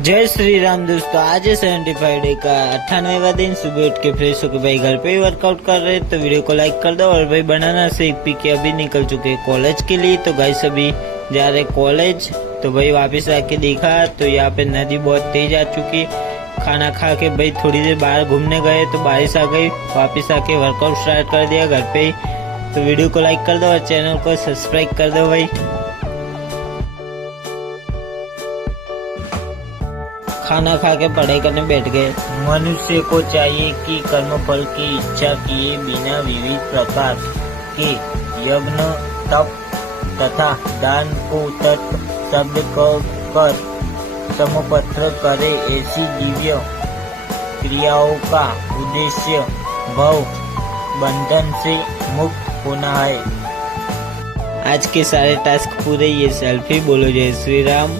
जय श्री राम दोस्तों। आज है 75 डे का 98वां दिन। सुबह उठ के फ्रेश होकर भाई घर पे ही वर्कआउट कर रहे हैं, तो वीडियो को लाइक कर दो। और भाई बनाना शेक पी के अभी निकल चुके हैं कॉलेज के लिए। तो गाइस अभी जा रहे कॉलेज। तो भाई वापस आके देखा तो यहाँ पे नदी बहुत तेज आ चुकी। खाना खा के भाई थोड़ी देर बाहर घूमने गए तो बारिश आ गई। वापस आके वर्कआउट स्टार्ट कर दिया घर पे ही। तो वीडियो को लाइक कर दो और चैनल को सब्सक्राइब कर दो भाई। खाना खा के पढ़ाई करने बैठ गए। मनुष्य को चाहिए कि कर्मफल की इच्छा किए बिना विविध प्रकार के यज्ञ, तप तथा दान को तत्व शब्द कर समपत्र करे। ऐसी दिव्य क्रियाओं का उद्देश्य भव बंधन से मुक्त होना है। आज के सारे टास्क पूरे। ये सेल्फी बोलो जय श्री राम।